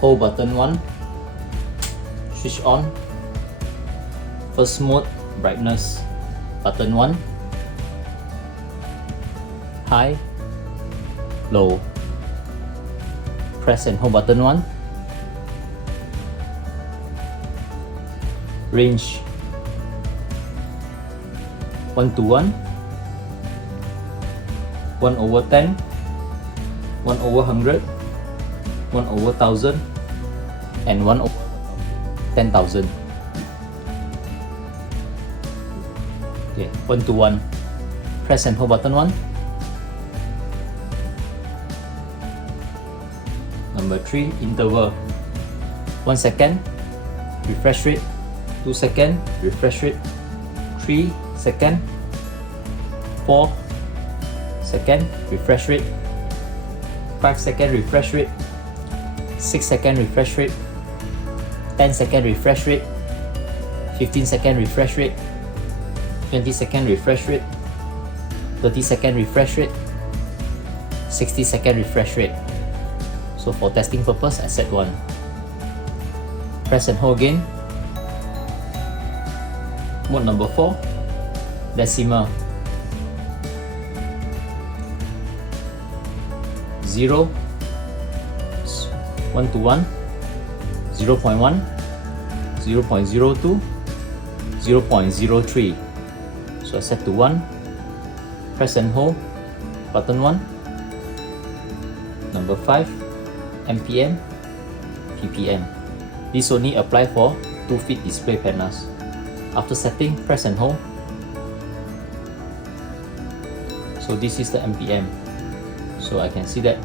hold button 1, switch on. First mode, brightness, button 1, high, low. Press and hold button 1. Range 1 to 1, 1/10, 1/100, 1/1000, and 1/10,000. Okay, 1 to 1. Press and hold button 1. Number 3, interval. 1 second, refresh rate. 2 second, refresh rate. 3 second, 4 second, refresh rate. 5 second, refresh rate. 6 second, refresh rate. 10 second, refresh rate. 15 second, refresh rate. 20 second, refresh rate. 30 second, refresh rate. 60 second, refresh rate. So for testing purpose, I set 1. Press and hold again. Mode number 4, decimal. 0, 1 to 1, 0.1, 0.02, 0.03. So I set to 1. Press and hold button 1. Number 5, MPM, PPM. This only apply for 2-feet display panels. After setting, press and hold. So this is the MPM. So I can see that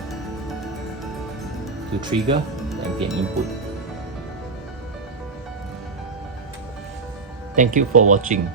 to trigger the MPM input. Thank you for watching.